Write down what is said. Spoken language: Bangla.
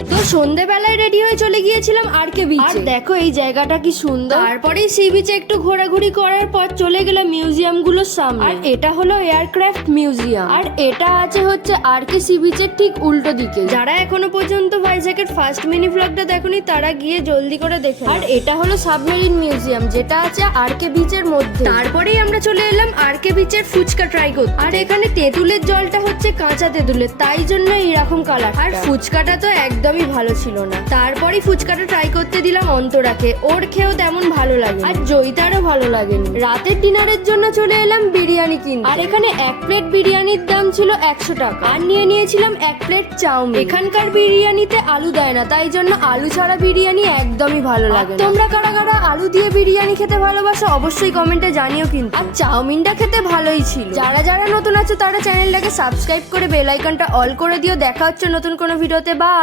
তো সন্ধ্যেবেলায় রেডি হয়ে চলে গিয়েছিলাম আরকে বিচে। আর দেখো এই জায়গাটা কি সুন্দর। তারপরে সি বিচে একটু ঘোরাঘুরি করার পর চলে গেলাম মিউজিয়াম গুলোর সামনে। আর এটা হলো এয়ারক্রাফট মিউজিয়াম, আর এটা আছে হচ্ছে আরকে সি বিচের ঠিক উল্টো দিকে। যারা এখনো পর্যন্ত ভাইজ্যাকের ফার্স্ট মিনি ব্লগটা দেখোনি তারা গিয়ে জলদি করে দেখে। আর এটা হলো সাবমেরিন মিউজিয়াম, যেটা আছে আরকে বিচের মধ্যে। তারপরেই আমরা চলে এলাম আরকে বিচের ফুচকা ট্রাই করতে। আর এখানে তেঁতুলের জলটা হচ্ছে কাঁচা তেঁতুলের, তাই জন্য এইরকম কালার। আর ফুচকাটা তো একদমই ভালো ছিল না। তারপরে ফুচকাটা ট্রাই করতে দিলাম অন্তরাকে, ওর খেয়েও তেমন ভালো লাগে, আর জয়িতারও ভালো লাগেনি। রাতের ডিনারের জন্য চলে এলাম বিরিয়ানি কিনতে। আর এখানে এক প্লেট বিরিয়ানির দাম ছিল 100 টাকা। আর নিয়ে নিয়েছিলাম এক প্লেট চাউমিন। এখানকার বিরিয়ানিতে আলু দেয় না, তাই জন্য আলু ছাড়া বিরিয়ানি একদমই ভালো লাগে না। তোমরা কারা কারা আলু দিয়ে বিরিয়ানি খেতে ভালোবাসো অবশ্যই কমেন্টে জানিও কিন্তু। আর চাউমিনটা খেতে ভালোই ছিল। যারা যারা নতুন আছো তারা চ্যানেলটাকে সাবস্ক্রাইব করে বেল আইকনটা অল করে দিও। দেখা হচ্ছে নতুন কোনো ভিডিওতে। বাই।